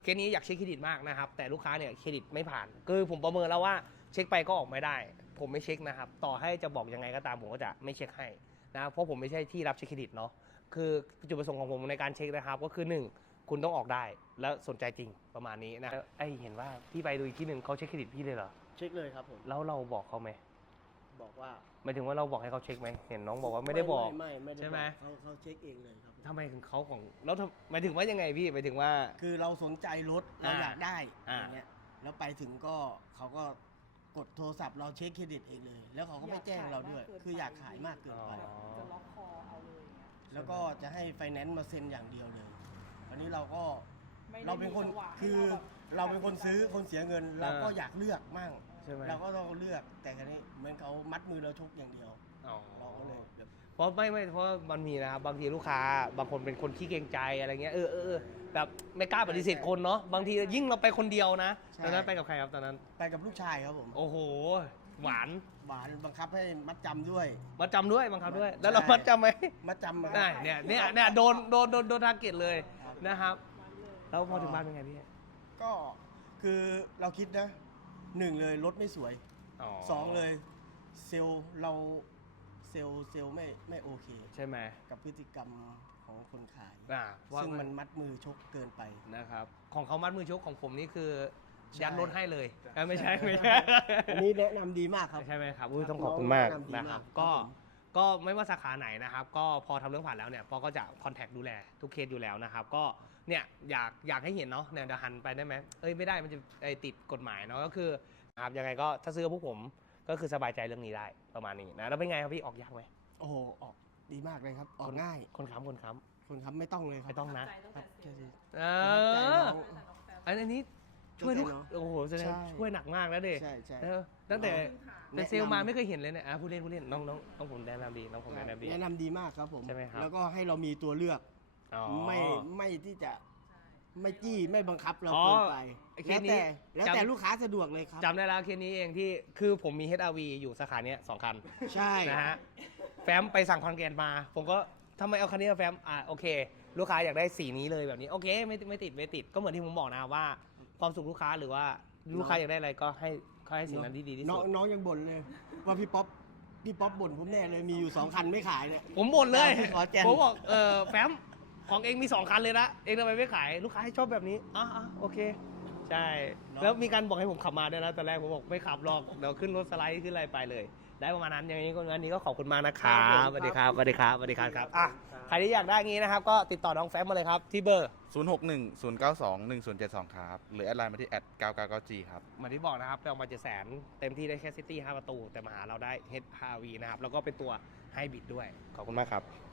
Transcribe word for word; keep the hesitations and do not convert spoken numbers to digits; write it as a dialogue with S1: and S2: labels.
S1: เคสนี้อยากเช็คเครดิตมากนะครับแต่ลูกค้าเนี่ยเครดิตไม่ผ่านคือผมประเมินแล้วว่าเช็คไปก็ออกไม่ได้ผมไม่เช็คนะครับต่อให้จะบอกยังไงก็ตามผมก็จะไม่เช็คให้นะเพราะผมไม่ใช่ที่รับเช็คเครดิตเนาะคือจุดประสงค์ของผมในการเช็คนะครับก็คือหนึ่งคุณต้องออกได้แล้วสนใจจริงประมาณนี้นะไอเห็นว่าพี่ไปดูอีกที่หนึ่งเขาเช็คเครดิตพี่เลยเหรอ
S2: เช็คเลยครับผม
S1: แล้วเราบอกเขาไหม
S2: บอกว่า
S1: หมายถึงว่าเราบอกให้เขาเช็คไหมเห็นน้องบอกว่าไม่ได้บอก
S2: ไม่ไม่
S1: ใช่ไหม
S2: เขาเขาเช็คเองเลยครับ
S1: ทำไมถึงเขาของแล้วหมายถึงว่ายังไงพี่หมายถึงว่า
S2: คือเราสนใจรถเราอยากได้
S1: อ่า
S2: อย่างเงี้ยแล้วไปถึงก็เขาก็กดโทรศัพท์เราเช็คเครดิตเองเลย แล้วเขาก็ไม่แจ้งเราด้วยคืออยากขายมากเกินไป
S3: จะล็อกคอเอาเลยอย่างเงี้ย
S2: แล้วก็จะให้ไฟแนนซ์มาเซ็นอย่างเดียวเลยวันนี้เราก็
S3: ไม่ได้
S2: เราเป็นคน
S3: มีจังหวะ
S2: คือ
S3: ให้เราแบบ
S2: เราเป็นคนซื้อคนเสียเงิน เราก็อยากเลือกมั่ง
S1: ใช่ไหม
S2: เราก็ต้องเลือกแต่ครั้นี้เหมือนเขามัดมือเราชกอย่างเดียว
S1: อ๋อ
S2: เราก็เลยแบบ
S1: เพราะไม่ไม่เพราะมันมีนะครับบางทีลูกค้าบางคนเป็นคนขี้เกรงใจอะไรเงี้ยเออเออเออแบบไม่กล้าปฏิเสธคนเนาะบางทียิ่งเราไปคนเดียวนะตอนนั้นไปกับใครครับตอนนั้น
S2: ไปกับลูกชายครับผม
S1: โอ้โหหวาน
S2: หวานบังคับให้มัดจำด้วย
S1: มาจำด้วยบังคับด้วย แล้วเรามัดจำไหม
S2: มัดจำมา
S1: ได้เนี่ยเนี่ยเนี่ยโดนโดนโดนโดนทาร์เก็ตเลยนะครับแล้วพอถึงบ้านเป็นไงพี่
S2: ก็คือเราคิดนะหนึ่งเลยรถไม่สวยสองเลยเซลล์เราเซลล์เซลล์ไม่ไม่โอเค
S1: ใช่ไหม
S2: กับพฤติกรรมของคนขาย
S1: อ่า
S2: ซึ่งมันมัดมือชกเกินไป
S1: นะครับของเขามัดมือชกของผมนี่คือ
S2: ใช่
S1: ยัดรถให้เลยเอ้ยไม่ใช่ไม่ใช่
S2: อันนี้แนะนำดีมากครับ
S1: ใช่ไหมครับอุ้ยต้องขอบคุณมาก
S2: น้องแนะนำดี
S1: นะครับ
S2: มาก
S1: ก็
S2: ครับผม
S1: ก็ไม่ว่าสาขาไหนนะครับ ก็พอทำเรื่องผ่านแล้วเนี่ยปอก็จะคอนแทคดูแลทุกเคสอยู่แล้วนะครับ ก็เนี่ยอยากอยากให้เห็นเนาะเนี่ยเดี๋ยวหันไปได้ไหมเอ้ยไม่ได้มันจะไอติดกฎหมายเนาะก็คือนะครับยังไงก็ถ้าซื้อกับพวกผมก็คือสบายใจเรื่องนี้ได้ประมาณนี้นะแล้วเป็นไงครับพี่ออกยากไหม
S2: โอ้โหออกดีมากเลยครับ ออกง่าย
S1: คนค้ำคนค้
S2: คนครับไม่ต้องเลยค
S1: ำ
S2: รับ
S1: ไม่ต้องนะ
S3: ใจตั้ง
S2: ครั
S3: แต่
S2: บ
S3: เสี
S2: ใช่
S3: ย
S2: สิ
S1: เอ
S2: ประทับใจน้อง
S1: ออันนี้ช่วยทุก
S2: ตั้งแต่น้อง
S1: โอ้โหแสดง
S2: ใช่
S1: ช่วยหนักมากแล้วเด็
S2: ใช่ใช่
S1: ตั้งแต่
S2: แนะนำ
S1: แต่เซลล์มาไม่เคยเห็นเลยเนี่ยอ่ะผู้เล่นผู้เล่นน้องน้องน้องผมแนะนำดีน้องผมแนะนำดี
S2: แนะนำดีมากครับผม
S1: ใช่ไหมครับ
S2: แล้วก็ให้เรามีตัวเลือก
S1: อ๋อ
S2: ไม่ไม่ที่จะไม่จี้ไม่บังคับเรา
S1: อ๋อ
S2: เกินไป
S1: ไอ้เค
S2: แล้
S1: ส
S2: ว
S1: นี้
S2: แต่แล้ว
S1: จำ
S2: แต่ลูกค้าสะดวกเลยครับ
S1: จำได้แล้วเคสนี้เองที่คือผมมี เอช อาร์ วี อยู่สาขาเนี้ยสองคัน
S2: ใช่
S1: นะฮะแฟ้มไปสั่งคอนแกนมา ผมก็ทำไมเอาคันนี้มาแฟ้มอ่าโอเค ลูกค้าอยากได้สีนี้เลยแบบนี้โอเคไม่ไม่ติดไม่ติดก็เหมือนที่ผมบอกนะว่าความสุขลูกค้าหรือว่าลูกค้าอยากได้อะไรก็ให้ก็ให้สิ่งนั้นที่ดีที่
S2: น้
S1: สุ
S2: อง
S1: ด
S2: น้องยังบ่นเลย ว่าพี่ป๊อปพี่ป๊อปบ่นผมแน่เลยมีอยู่สองคันไม่ขายเนี่ย
S1: ผมบ่นเลย
S2: ขอแจม
S1: ผมบอกเออแฟ้มของเองมีสองคันเลยนะเองทำไมไม่ขายลูกค้าให้ชอบแบบนี้อ่ะอ่ะโอเคใช่แล้วมีการบอกให้ผมขับมาด้วยนะตอนแรกผมบอกไม่ขับหรอกเดี๋ยวขึ้นรถสไลด์ขึ้นอะไรไปเลย ได้ประมาณนั้นอย่างนี้ก็วันนี้ก็ขอบคุณมากนะครับสวัสดีครับสวัสดีครับสวัสดีครับครับอ่ะใครที่อยากได้งี้นะครับก็ติดต่อน้องแฟ้มมาเลยครับที่เบอร์
S4: ศูนย์ หก หนึ่ง ศูนย์ เก้า สอง หนึ่ง ศูนย์ เจ็ด สอง ครับ หรือแอดไลน์มาที่แอดเก้าเก้าเก้าจีครับ
S1: เหมือนที่บอกนะครับไปออกมาเจ็ดแสนเต็มที่ได้แค่ซิตี้ห้าประตู แต่มาหาเราได้ เอช อาร์ วี นะครับแล้วก็เป็นตัวไฮบริดด้วยขอบคุณมากครับ